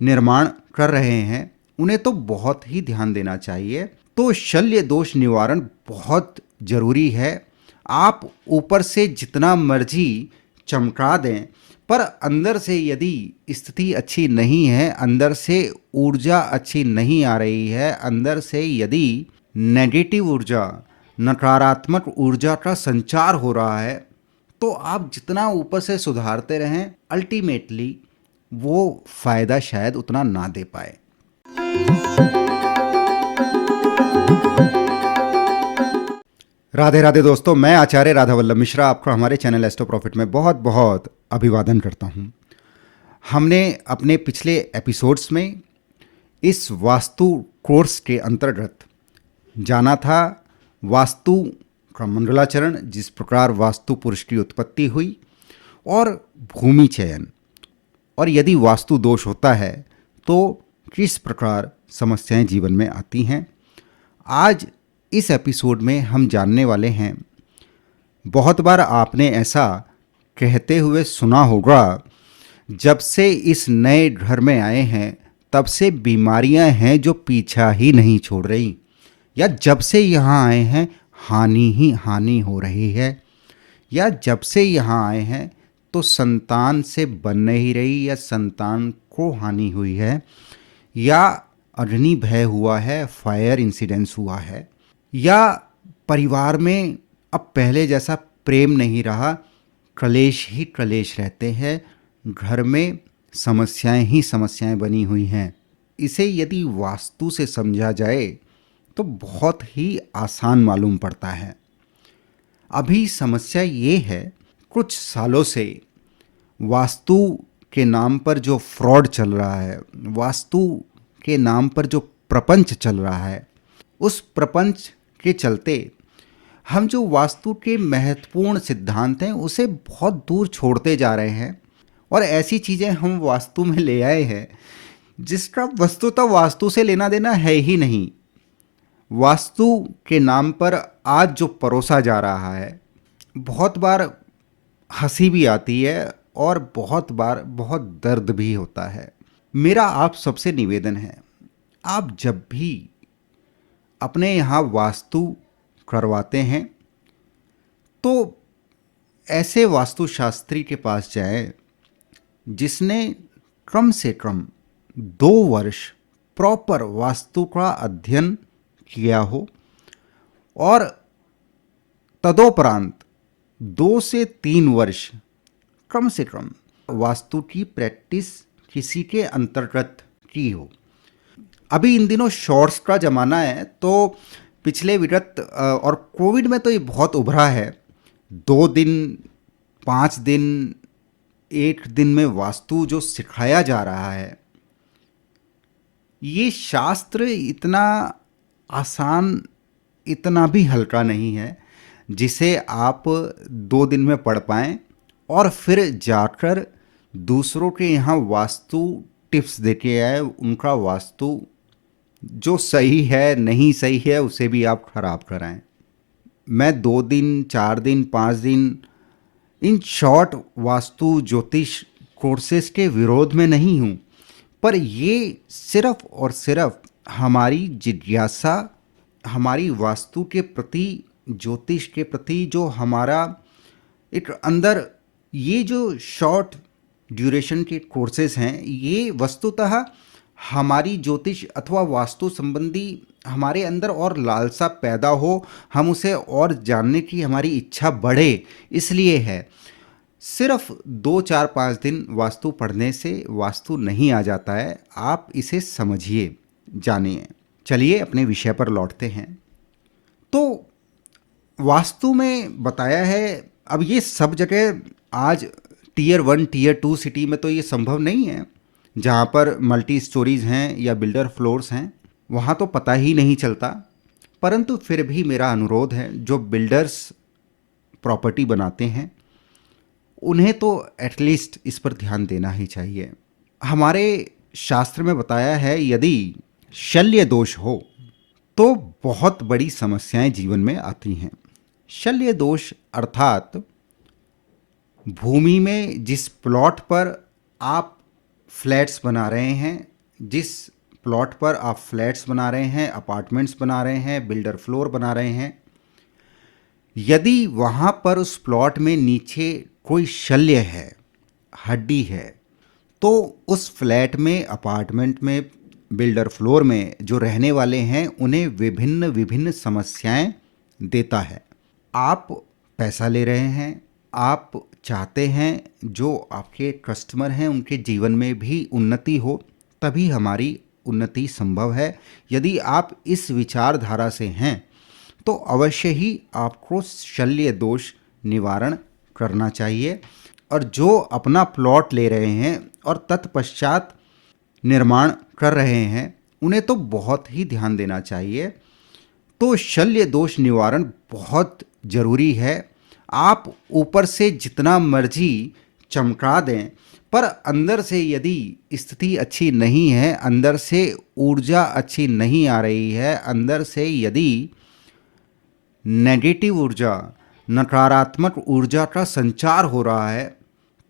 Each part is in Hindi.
निर्माण कर रहे हैं उन्हें तो बहुत ही ध्यान देना चाहिए। तो शल्य दोष निवारण बहुत जरूरी है। आप ऊपर से जितना मर्जी चमका दें, पर अंदर से यदि स्थिति अच्छी नहीं है, अंदर से ऊर्जा अच्छी नहीं आ रही है, अंदर से यदि नेगेटिव ऊर्जा, नकारात्मक ऊर्जा का संचार हो रहा है, तो आप जितना ऊपर से सुधारते रहें, अल्टीमेटली वो फायदा शायद उतना ना दे पाए। राधे राधे दोस्तों, मैं आचार्य राधा वल्लभ मिश्रा आपका हमारे चैनल एस्ट्रो प्रॉफिट में बहुत बहुत अभिवादन करता हूं। हमने अपने पिछले एपिसोड्स में इस वास्तु कोर्स के अंतर्गत जाना था वास्तु का मंडलाचरण, जिस प्रकार वास्तु पुरुष की उत्पत्ति हुई, और भूमि चयन, और यदि वास्तु दोष होता है तो किस प्रकार समस्याएं जीवन में आती हैं। आज इस एपिसोड में हम जानने वाले हैं, बहुत बार आपने ऐसा कहते हुए सुना होगा, जब से इस नए घर में आए हैं तब से बीमारियां हैं जो पीछा ही नहीं छोड़ रही, या जब से यहाँ आए हैं हानि ही हानि हो रही है, या जब से यहाँ आए हैं तो संतान से बन नहीं रही या संतान को हानि हुई है, या अग्नि भय हुआ है, फायर इंसिडेंस हुआ है, या परिवार में अब पहले जैसा प्रेम नहीं रहा, क्लेश ही क्लेश रहते हैं, घर में समस्याएं ही समस्याएं बनी हुई हैं। इसे यदि वास्तु से समझा जाए तो बहुत ही आसान मालूम पड़ता है। अभी समस्या ये है, कुछ सालों से वास्तु के नाम पर जो फ्रॉड चल रहा है, वास्तु के नाम पर जो प्रपंच चल रहा है, उस प्रपंच के चलते हम जो वास्तु के महत्वपूर्ण सिद्धांत हैं उसे बहुत दूर छोड़ते जा रहे हैं, और ऐसी चीज़ें हम वास्तु में ले आए हैं जिसका वस्तुतः वास्तु से लेना देना है ही नहीं। वास्तु के नाम पर आज जो परोसा जा रहा है, बहुत बार हंसी भी आती है और बहुत बार बहुत दर्द भी होता है। मेरा आप सबसे निवेदन है, आप जब भी अपने यहाँ वास्तु करवाते हैं तो ऐसे वास्तुशास्त्री के पास जाएं जिसने कम से कम 2 वर्ष प्रॉपर वास्तु का अध्ययन किया हो, और तदोपरांत 2 से 3 वर्ष कम से कम वास्तु की प्रैक्टिस किसी के अंतर्गत की हो। अभी इन दिनों शॉर्ट्स का ज़माना है, तो पिछले विगत और कोविड में तो ये बहुत उभरा है, 2 दिन 5 दिन 1 दिन में वास्तु जो सिखाया जा रहा है, ये शास्त्र इतना आसान, इतना भी हल्का नहीं है जिसे आप 2 दिन में पढ़ पाएँ और फिर जाकर दूसरों के यहाँ वास्तु टिप्स देके आए, उनका वास्तु जो सही है नहीं सही है उसे भी आप खराब कराएं। मैं 2 दिन 4 दिन 5 दिन इन शॉर्ट वास्तु ज्योतिष कोर्सेज के विरोध में नहीं हूँ, पर ये सिर्फ और सिर्फ हमारी जिज्ञासा, हमारी वास्तु के प्रति, ज्योतिष के प्रति जो हमारा एक अंदर, ये जो शॉर्ट ड्यूरेशन के कोर्सेज हैं, ये वस्तुतः हमारी ज्योतिष अथवा वास्तु संबंधी हमारे अंदर और लालसा पैदा हो, हम उसे और जानने की हमारी इच्छा बढ़े, इसलिए है। सिर्फ 2 4 5 दिन वास्तु पढ़ने से वास्तु नहीं आ जाता है, आप इसे समझिए, जानिए। चलिए अपने विषय पर लौटते हैं। तो वास्तु में बताया है, अब ये सब जगह आज टियर 1 टियर 2 सिटी में तो ये संभव नहीं है, जहाँ पर मल्टी स्टोरीज हैं या बिल्डर फ्लोर्स हैं, वहाँ तो पता ही नहीं चलता। परंतु फिर भी मेरा अनुरोध है, जो बिल्डर्स प्रॉपर्टी बनाते हैं उन्हें तो एटलीस्ट इस पर ध्यान देना ही चाहिए। हमारे शास्त्र में बताया है, यदि शल्य दोष हो तो बहुत बड़ी समस्याएं जीवन में आती हैं। शल्य दोष अर्थात भूमि में जिस प्लॉट पर आप फ्लैट्स बना रहे हैं, जिस प्लॉट पर आप फ्लैट्स बना रहे हैं, अपार्टमेंट्स बना रहे हैं, बिल्डर फ्लोर बना रहे हैं, यदि वहाँ पर उस प्लॉट में नीचे कोई शल्य है, हड्डी है, तो उस फ्लैट में, अपार्टमेंट में, बिल्डर फ्लोर में जो रहने वाले हैं उन्हें विभिन्न विभिन्न समस्याएं देता है। आप पैसा ले रहे हैं, आप चाहते हैं जो आपके कस्टमर हैं उनके जीवन में भी उन्नति हो, तभी हमारी उन्नति संभव है। यदि आप इस विचारधारा से हैं तो अवश्य ही आपको शल्य दोष निवारण करना चाहिए। और जो अपना प्लॉट ले रहे हैं और तत्पश्चात निर्माण कर रहे हैं उन्हें तो बहुत ही ध्यान देना चाहिए। तो शल्य दोष निवारण बहुत ज़रूरी है। आप ऊपर से जितना मर्जी चमका दें, पर अंदर से यदि स्थिति अच्छी नहीं है, अंदर से ऊर्जा अच्छी नहीं आ रही है, अंदर से यदि नेगेटिव ऊर्जा, नकारात्मक ऊर्जा का संचार हो रहा है,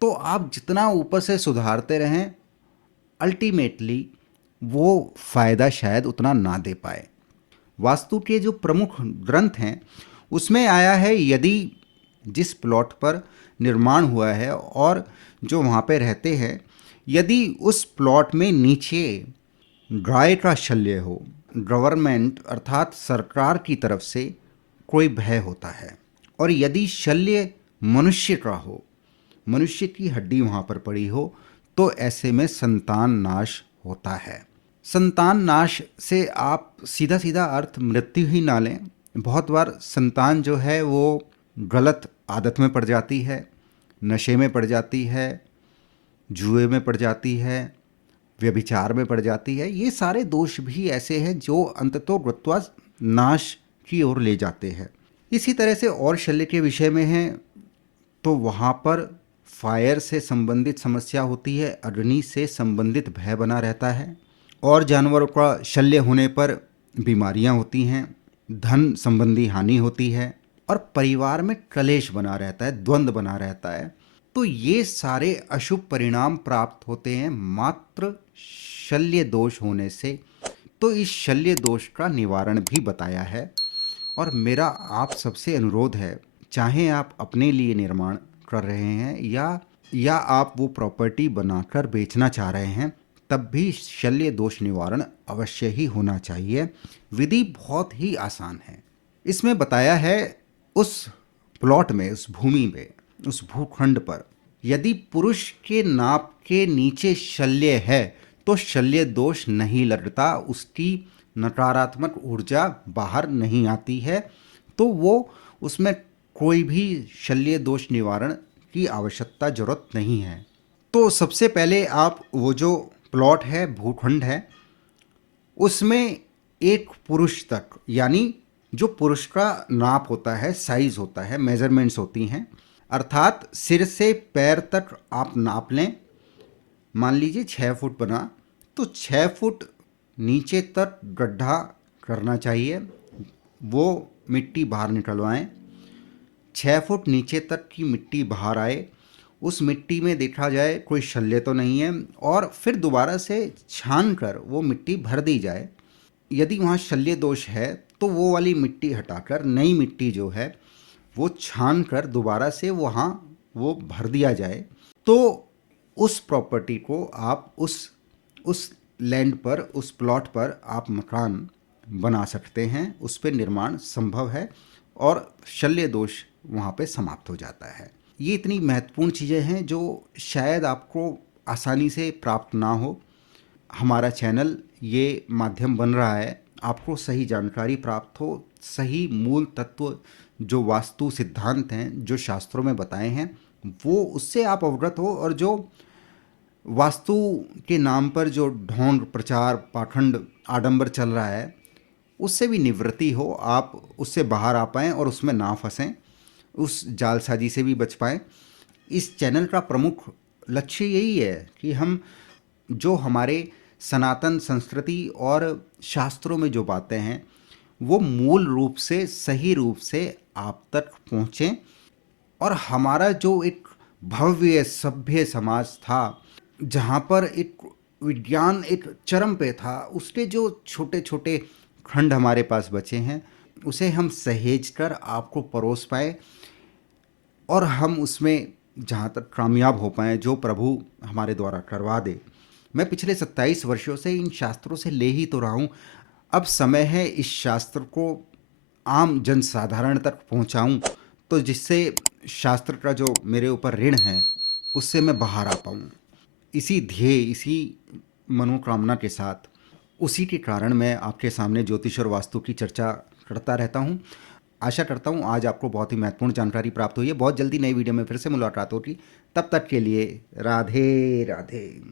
तो आप जितना ऊपर से सुधारते रहें, अल्टीमेटली वो फ़ायदा शायद उतना ना दे पाए। वास्तु के जो प्रमुख ग्रंथ हैं उसमें आया है, यदि जिस प्लॉट पर निर्माण हुआ है और जो वहाँ पे रहते हैं, यदि उस प्लॉट में नीचे गाय का शल्य हो, गवर्नमेंट अर्थात सरकार की तरफ से कोई भय होता है, और यदि शल्य मनुष्य का हो, मनुष्य की हड्डी वहाँ पर पड़ी हो, तो ऐसे में संतान नाश होता है। संतान नाश से आप सीधा सीधा अर्थ मृत्यु ही ना लें। बहुत बार संतान जो है वो गलत आदत में पड़ जाती है, नशे में पड़ जाती है, जुए में पड़ जाती है, व्यभिचार में पड़ जाती है। ये सारे दोष भी ऐसे हैं जो अंततः गत्वा नाश की ओर ले जाते हैं। इसी तरह से और शल्य के विषय में है तो वहाँ पर फायर से संबंधित समस्या होती है, अग्नि से संबंधित भय बना रहता है, और जानवरों का शल्य होने पर बीमारियां होती हैं, धन संबंधी हानि होती है, और परिवार में कलेश बना रहता है, द्वंद्व बना रहता है। तो ये सारे अशुभ परिणाम प्राप्त होते हैं मात्र शल्य दोष होने से। तो इस शल्य दोष का निवारण भी बताया है, और मेरा आप सबसे अनुरोध है, चाहे आप अपने लिए निर्माण कर रहे हैं या आप वो प्रॉपर्टी बनाकर बेचना चाह रहे हैं, तब भी शल्य दोष निवारण अवश्य ही होना चाहिए। विधि बहुत ही आसान है। इसमें बताया है, उस प्लॉट में, उस भूमि में, उस भूखंड पर यदि पुरुष के नाप के नीचे शल्य है तो शल्य दोष नहीं लगता, उसकी नकारात्मक ऊर्जा बाहर नहीं आती है, तो वो उसमें कोई भी शल्य दोष निवारण की आवश्यकता जरूरत नहीं है। तो सबसे पहले आप वो जो प्लॉट है, भूखंड है, उसमें एक पुरुष तक, यानी जो पुरुष का नाप होता है, साइज होता है, मेजरमेंट्स होती हैं, अर्थात सिर से पैर तक आप नाप लें। मान लीजिए 6 फुट बना, तो 6 फुट नीचे तक गड्ढा करना चाहिए, वो मिट्टी बाहर निकलवाएं। 6 फुट नीचे तक की मिट्टी बाहर आए, उस मिट्टी में देखा जाए कोई शल्य तो नहीं है, और फिर दोबारा से छान कर वो मिट्टी भर दी जाए। यदि वहाँ शल्य दोष है तो वो वाली मिट्टी हटाकर नई मिट्टी जो है वो छान कर दोबारा से वहाँ वो भर दिया जाए। तो उस प्रॉपर्टी को आप उस लैंड पर, उस प्लॉट पर आप मकान बना सकते हैं, उस पर निर्माण संभव है, और शल्य दोष वहाँ पे समाप्त हो जाता है। ये इतनी महत्वपूर्ण चीज़ें हैं जो शायद आपको आसानी से प्राप्त ना हो। हमारा चैनल ये माध्यम बन रहा है, आपको सही जानकारी प्राप्त हो, सही मूल तत्व जो वास्तु सिद्धांत हैं, जो शास्त्रों में बताए हैं, वो उससे आप अवगत हो, और जो वास्तु के नाम पर जो ढोंग, प्रचार, पाखंड, आडंबर चल रहा है, उससे भी निवृत्ति हो, आप उससे बाहर आ पाएँ और उसमें ना फंसें, उस जालसाजी से भी बच पाएँ। इस चैनल का प्रमुख लक्ष्य यही है कि हम जो हमारे सनातन संस्कृति और शास्त्रों में जो बातें हैं वो मूल रूप से, सही रूप से आप तक पहुँचें, और हमारा जो एक भव्य सभ्य समाज था जहाँ पर एक विज्ञान एक चरम पे था, उसके जो छोटे छोटे खंड हमारे पास बचे हैं, उसे हम सहेज कर आपको परोस पाए और हम उसमें जहाँ तक कामयाब हो पाएँ, जो प्रभु हमारे द्वारा करवा दे। मैं पिछले 27 वर्षों से इन शास्त्रों से ले ही तो रहा हूँ। अब समय है इस शास्त्र को आम जनसाधारण तक पहुँचाऊँ, तो जिससे शास्त्र का जो मेरे ऊपर ऋण है, उससे मैं बाहर आ पाऊँ। इसी ध्येय, इसी मनोकामना के साथ, उसी के कारण मैं आपके सामने ज्योतिष और वास्तु की चर्चा करता रहता हूँ। आशा करता हूँ आज आपको बहुत ही महत्वपूर्ण जानकारी प्राप्त हुई है। बहुत जल्दी नई वीडियो में फिर से मुलाकात होगी। तब तक के लिए राधे राधे।